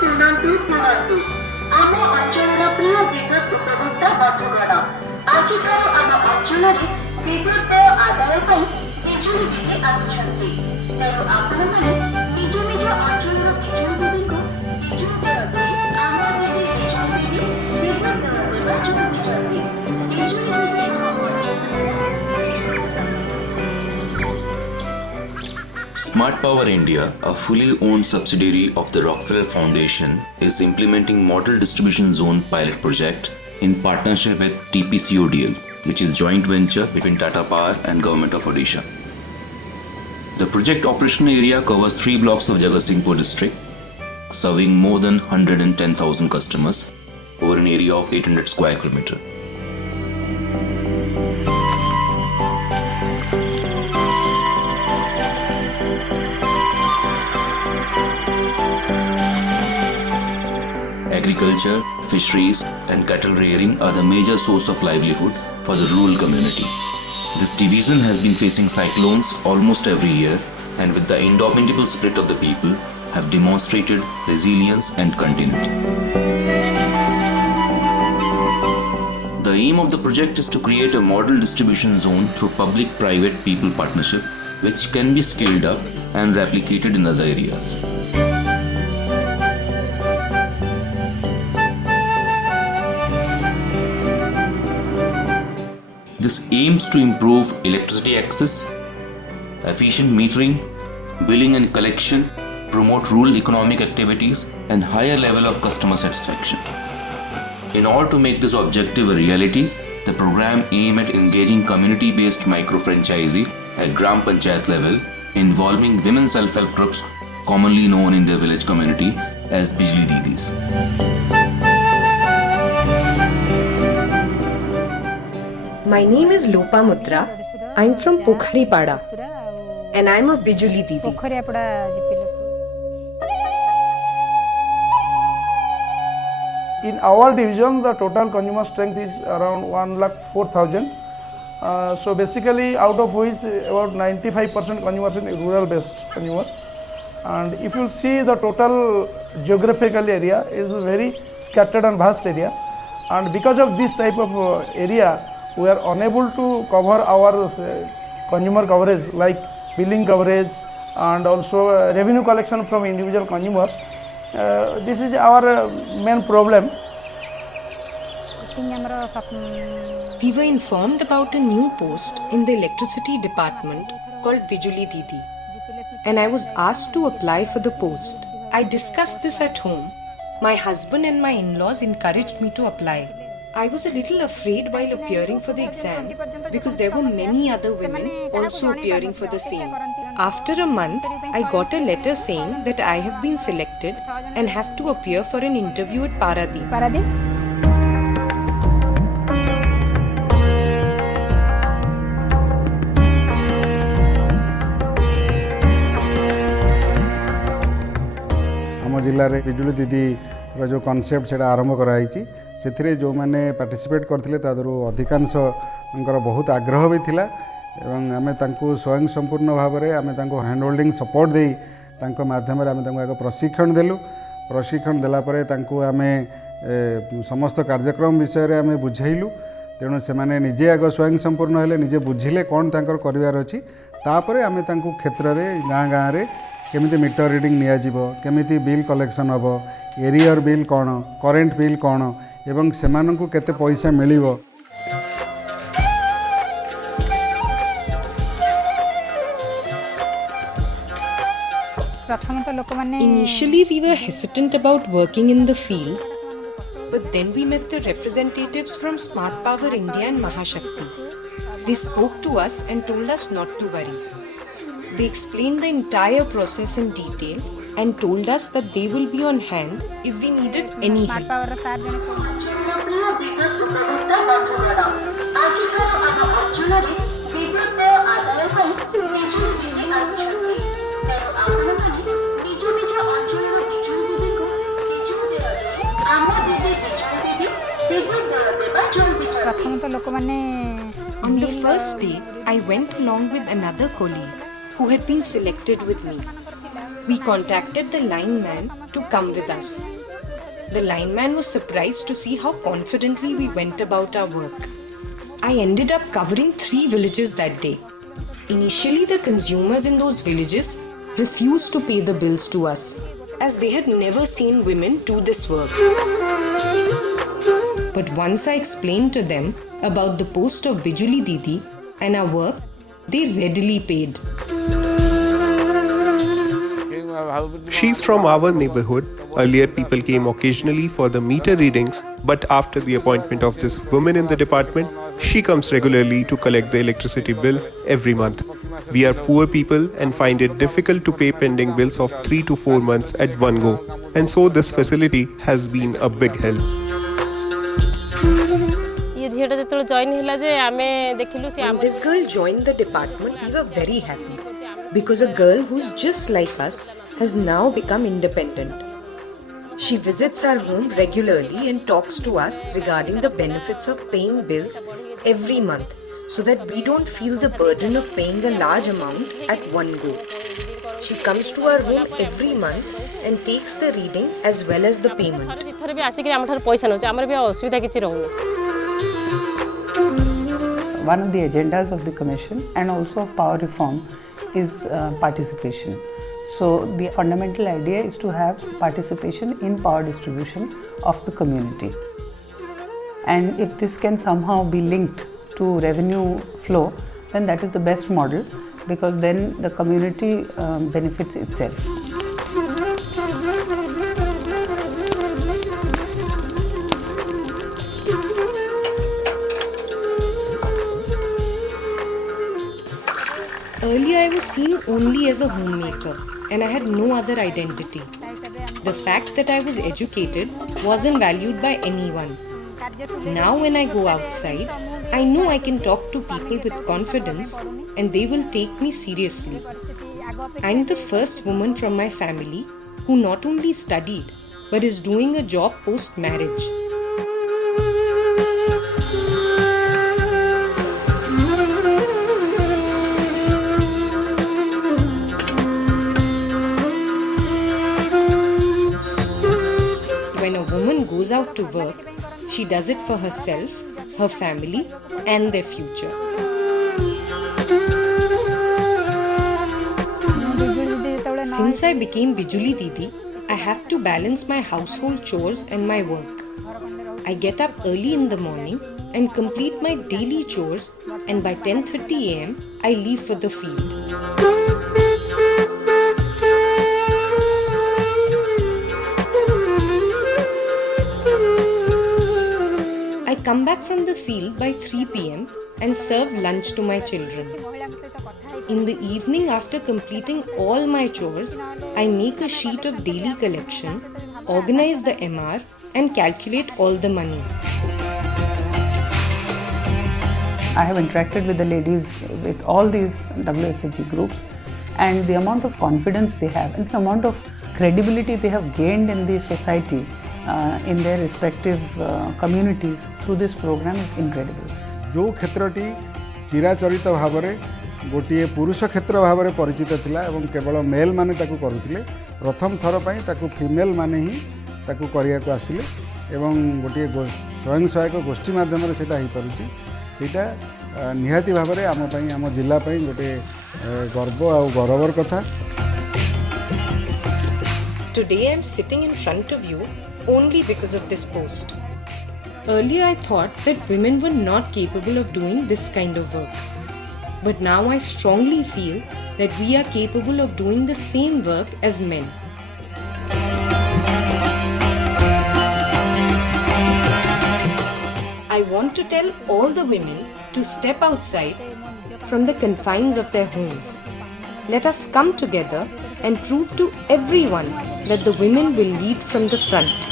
ଶୁଣନ୍ତୁ ଶୁଣନ୍ତୁ ଆମ ଅଞ୍ଚଳର ପ୍ରିୟ ବିଦ୍ୟୁତ ଉପଭୋକ୍ତା ବନ୍ଧୁଗଣ, ଆଜିଠାରୁ ଆମ ଅଞ୍ଚଳରେ ବିଦ୍ୟୁତ ଆଦାୟ ପାଇଁ ବିଜୁଳି ଦିଦି ଆସୁଛନ୍ତି। ତେଣୁ ଆପଣମାନେ ନିଜ ନିଜ ଅଞ୍ଚଳର ବିଜୁଳି ଦିଦିଙ୍କୁ ବିଜୁଳି ଦେୟ ଦେଇ ଆମ ଦିଦି ବିଜୁଳି ଦିଦି ବିଦ୍ୟୁତ ଦେୟ ଦେବା ଜଣାଇଛନ୍ତି। ବିଜୁଳି ଦିଦି ଆମ ଅଞ୍ଚଳରେ Smart Power India, a fully owned subsidiary of the Rockefeller Foundation, is implementing Model Distribution Zone pilot project in partnership with TPCODL, which is joint venture between Tata Power and Government of Odisha. The project operational area covers 3 blocks of Jagatsinghpur district, serving more than 110,000 customers over an area of 800 square kilometer. Agriculture, fisheries and cattle rearing are the major source of livelihood for the rural community. This division has been facing cyclones almost every year, and with the indomitable spirit of the people have demonstrated resilience and continuity. The aim of the project is to create a model distribution zone through public-private people partnership, which can be scaled up and replicated in other areas. This aims to improve electricity access, efficient metering, billing and collection, promote rural economic activities, and higher level of customer satisfaction. In order to make this objective a reality, the program aims at engaging community-based micro-franchisee at Gram Panchayat level, involving women self-help groups commonly known in their village community as Bijli Didis. My name is Lopa Mudra. I'm from Pokhari Pada and I'm a Bijuli Didi. In our division, the total consumer strength is around 1,04,000. So basically, out of which about 95% consumers in rural-based consumers. And if you see the total geographical area is very scattered and vast area. And because of this type of area, we are unable to cover our consumer coverage like billing coverage and also revenue collection from individual consumers. This is our main problem. We were informed about a new post in the electricity department called Bijuli Didi, and I was asked to apply for the post. I discussed this at home. My husband and my in-laws encouraged me to apply. I was a little afraid while appearing for the exam because there were many other women also appearing for the same. After a month, I got a letter saying that I have been selected and have to appear for an interview at Paradip. ଆମ ଜିଲ୍ଲାରେ ବିଜୁଳି ଦିଦି जो concept से आरंभ कराई से जो मैंने पार्टिसिपेट करते अधिकांश बहुत आग्रह भी थिला एवं आमे तांको स्वयं संपूर्ण भाव में आमे तांको हैंड होल्डिंग सपोर्ट दे माध्यम आमे तांको एक प्रशिक्षण देलु प्रशिक्षण देला परे तांको आमे समस्त कार्यक्रम विषय रे आमे बुझाइलु तेणु से माने निजे आग स्वयं संपूर्ण हेले निजे बुझिले कौन तांकर करिवार अछि तापरे आमे तांको क्षेत्र रे गाँ गाँ रे केमिति मीटर रीडिंग नियाजिबो केमिति बिल कलेक्शन हबो एरियर बिल कौन करेंट बिल कौन एवं सेमानंकु केते पैसा मिलिबो। Initially we were hesitant about working in the field, but then we met the representatives from Smart Power India and Mahashakti. They spoke to us and told us not to worry. They explained the entire process in detail and told us that they will be on hand if we needed any help. On the first day, I went along with another colleague who had been selected with me. We contacted the lineman to come with us. The lineman was surprised to see how confidently we went about our work. I ended up covering 3 villages that day. Initially, the consumers in those villages refused to pay the bills to us, as they had never seen women do this work. But once I explained to them about the post of Bijuli Didi and our work, they readily paid. She's from our neighborhood. Earlier, people came occasionally for the meter readings, but after the appointment of this woman in the department, she comes regularly to collect the electricity bill every month. We are poor people and find it difficult to pay pending bills of 3 to 4 months at one go, and so this facility has been a big help. When this girl joined the department, we were very happy because a girl who's just like us has now become independent. She visits our home regularly and talks to us regarding the benefits of paying bills every month so that we don't feel the burden of paying a large amount at one go. She comes to our home every month and takes the reading as well as the payment. One of the agendas of the Commission and also of power reform is participation. So the fundamental idea is to have participation in power distribution of the community. And if this can somehow be linked to revenue flow, then that is the best model, because then the community benefits itself. Earlier, I was seen only as a homemaker and I had no other identity. The fact that I was educated wasn't valued by anyone. Now when I go outside, I know I can talk to people with confidence and they will take me seriously. I'm the first woman from my family who not only studied but is doing a job post-marriage. When a woman goes out to work, she does it for herself, her family, and their future. Since I became Bijuli Didi, I have to balance my household chores and my work. I get up early in the morning and complete my daily chores, and by 10:30 am, I leave for the field. I come back from the field by 3 pm and serve lunch to my children. In the evening, after completing all my chores, I make a sheet of daily collection, organize the MR, and calculate all the money. I have interacted with the ladies with all these WSHG groups, and the amount of confidence they have and the amount of credibility they have gained in the society in their respective communities through this program is incredible. जो क्षेत्रटी चिराचरित भाव में गोटे पुरुष क्षेत्र भाव में परिचित थिला एवं केवल मेल माने ताकू करुथिले प्रथम थर पई ताकू फीमेल माने ही ताकू करिया को आसिले एवं गोटे स्वयं सहायक गोष्ठी माध्यम रे सेटा ही पारुची सेटा निहाती भाव में आम पई आम जिल्ला पई गोटे गर्व आ गौरवर कथा. Today I am sitting in front of you only because of this post. Earlier I thought that women were not capable of doing this kind of work. But now I strongly feel that we are capable of doing the same work as men. I want to tell all the women to step outside from the confines of their homes. Let us come together and prove to everyone that the women will lead from the front.